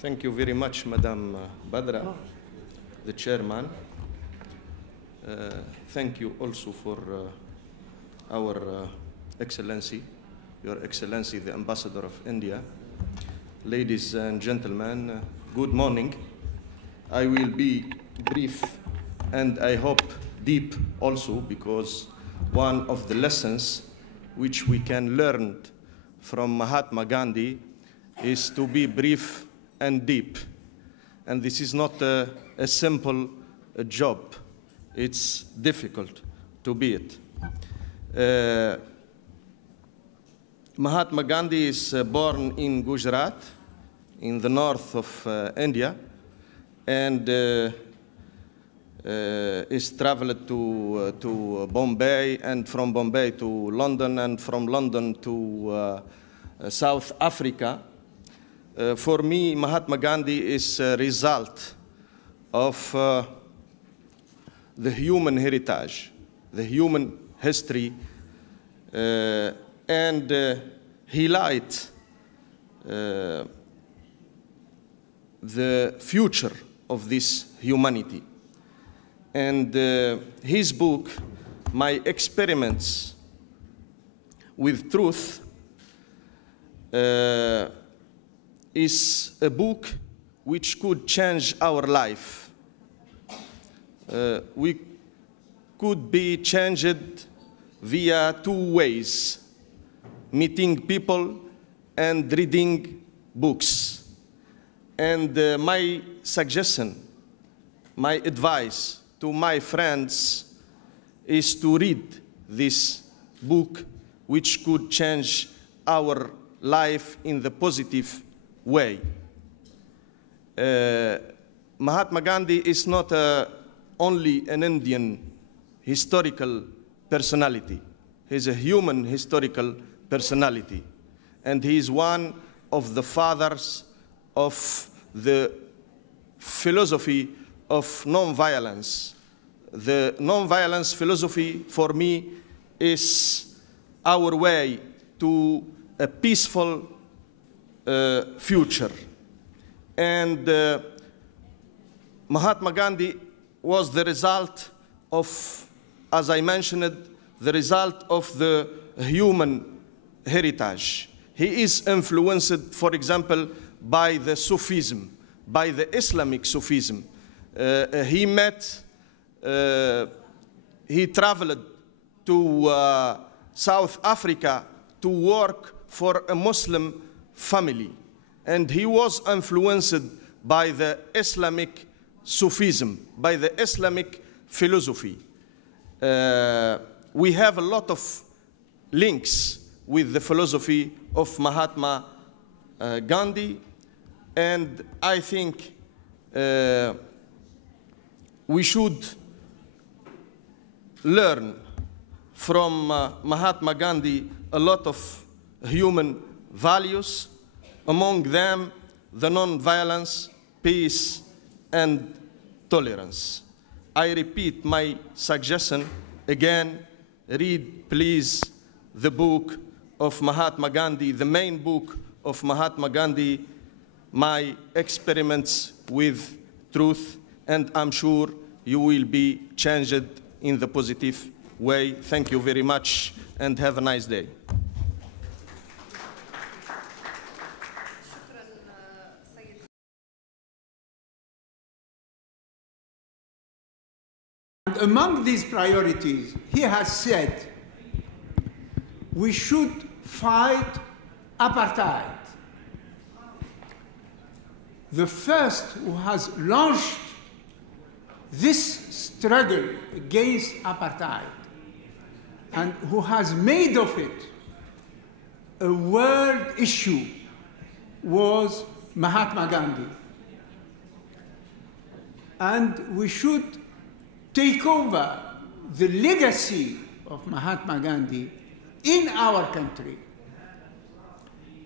Thank you very much, Madam Badra, the chairman. Thank you also for our Excellency, Your Excellency, the Ambassador of India. Ladies and gentlemen, good morning. I will be brief and I hope deep also, because one of the lessons which we can learn from Mahatma Gandhi is to be brief and deep. And this is not a simple job. It's difficult to be it. Mahatma Gandhi is born in Gujarat, in the north of India, and is traveled to Bombay, and from Bombay to London, and from London to South Africa. For me, Mahatma Gandhi is a result of the human heritage, the human history, and he light the future of this humanity. And his book, My Experiments with Truth, is a book which could change our life. We could be changed via two ways: meeting people and reading books. And my suggestion, my advice to my friends is to read this book, which could change our life in the positive way. Mahatma Gandhi is not only an Indian historical personality. He's a human historical personality. And he is one of the fathers of the philosophy of nonviolence. The nonviolence philosophy, for me, is our way to a peaceful future. And Mahatma Gandhi was the result of, as I mentioned, the result of the human heritage. He is influenced, for example, by the Sufism, by the Islamic Sufism. He traveled to South Africa to work for a Muslim family, and he was influenced by the Islamic Sufism, by the Islamic philosophy. We have a lot of links with the philosophy of Mahatma Gandhi, and I think we should learn from Mahatma Gandhi a lot of human values, among them the non-violence, peace, and tolerance. I repeat my suggestion again: read, please, the book of Mahatma Gandhi, the main book of Mahatma Gandhi, My Experiments with Truth, and I'm sure you will be changed in the positive way. Thank you very much, and have a nice day. Among these priorities, he has said we should fight apartheid. The first who has launched this struggle against apartheid and who has made of it a world issue was Mahatma Gandhi. And we should take over the legacy of Mahatma Gandhi in our country,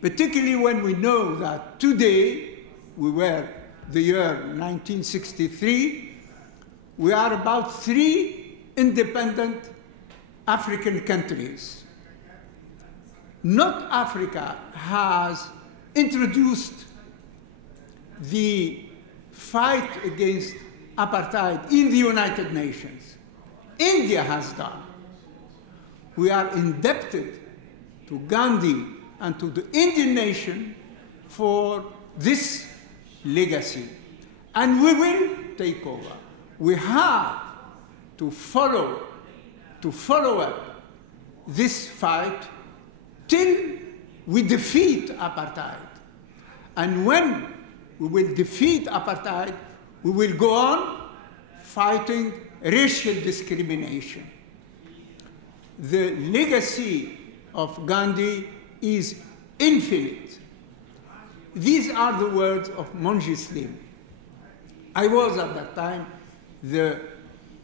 particularly when we know that today, we were the year 1963, we are about 3 independent African countries. North Africa has introduced the fight against apartheid in the United Nations. India has done. We are indebted to Gandhi and to the Indian nation for this legacy. And we will take over. We have to follow up this fight till we defeat apartheid. And when we will defeat apartheid, we will go on fighting racial discrimination. The legacy of Gandhi is infinite. These are the words of Monji Slim. I was at that time the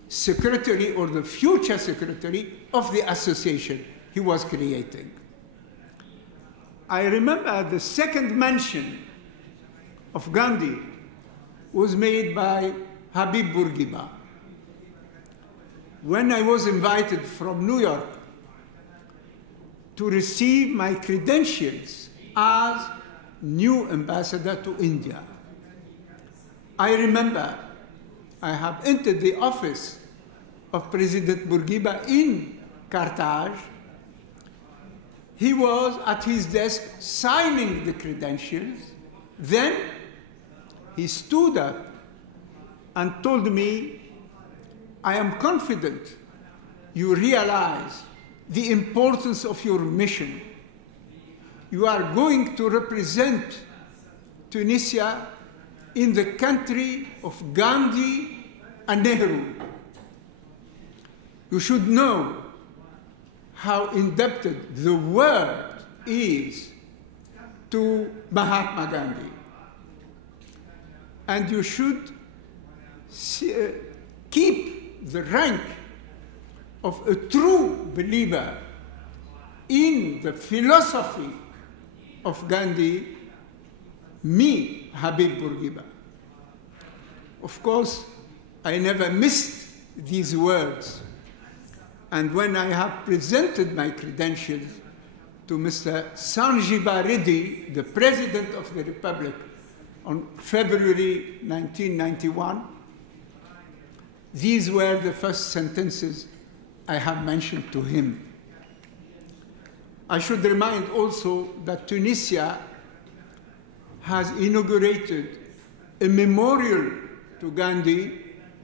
secretary or the future secretary of the association he was creating. I remember the second mention of Gandhi was made by Habib Bourguiba. When I was invited from New York to receive my credentials as new ambassador to India, I remember I have entered the office of President Bourguiba in Carthage. He was at his desk signing the credentials. Then he stood up and told me, I am confident you realize the importance of your mission. You are going to represent Tunisia in the country of Gandhi and Nehru. You should know how indebted the world is to Mahatma Gandhi. And you should keep the rank of a true believer in the philosophy of Gandhi, me, Habib Bourguiba. Of course, I never missed these words. And when I have presented my credentials to Mr. Sanjiva Reddy, the President of the Republic, on February 1991, these were the first sentences I have mentioned to him. I should remind also that Tunisia has inaugurated a memorial to Gandhi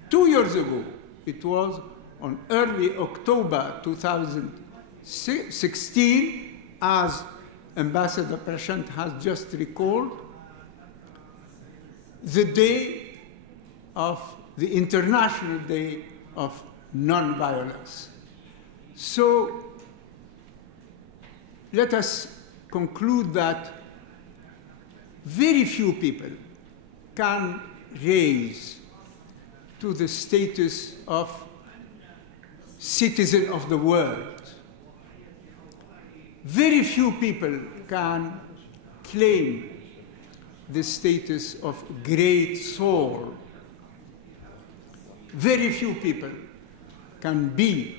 2 years ago. It was on early October 2016, as Ambassador Prashant has just recalled, the day of the International Day of Non-Violence. So let us conclude that very few people can raise to the status of citizen of the world. Very few people can claim the status of great soul. Very few people can be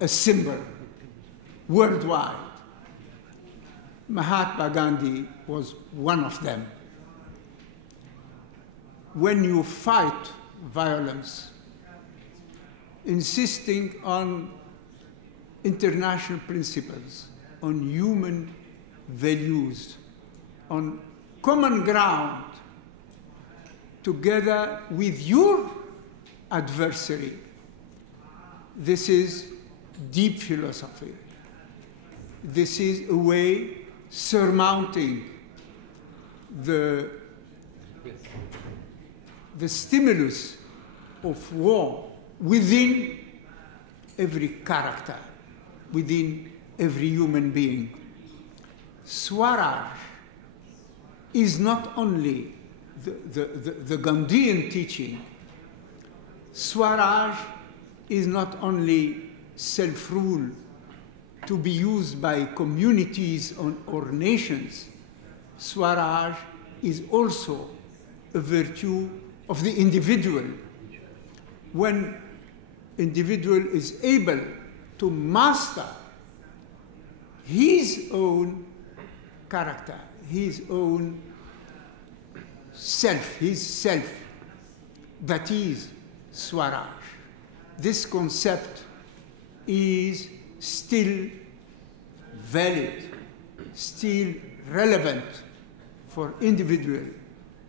a symbol worldwide. Mahatma Gandhi was one of them. When you fight violence, insisting on international principles, on human values, on common ground, together with your adversary, this is deep philosophy. This is a way surmounting the stimulus of war within every character, within every human being. Swaraj is not only the Gandhian teaching. Swaraj is not only self-rule to be used by communities or nations. Swaraj is also a virtue of the individual. When individual is able to master his own character, his own self, his self, that is Swaraj. This concept is still valid, still relevant for individuals,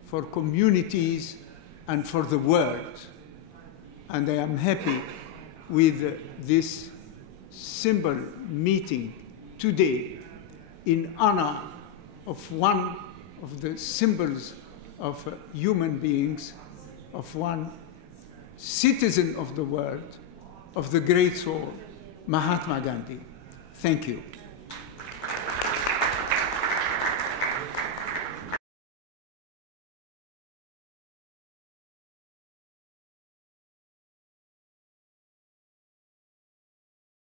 for communities, and for the world. And I am happy with this symbol meeting today in honor of one of the symbols of human beings, of one citizen of the world, of the great soul, Mahatma Gandhi. Thank you.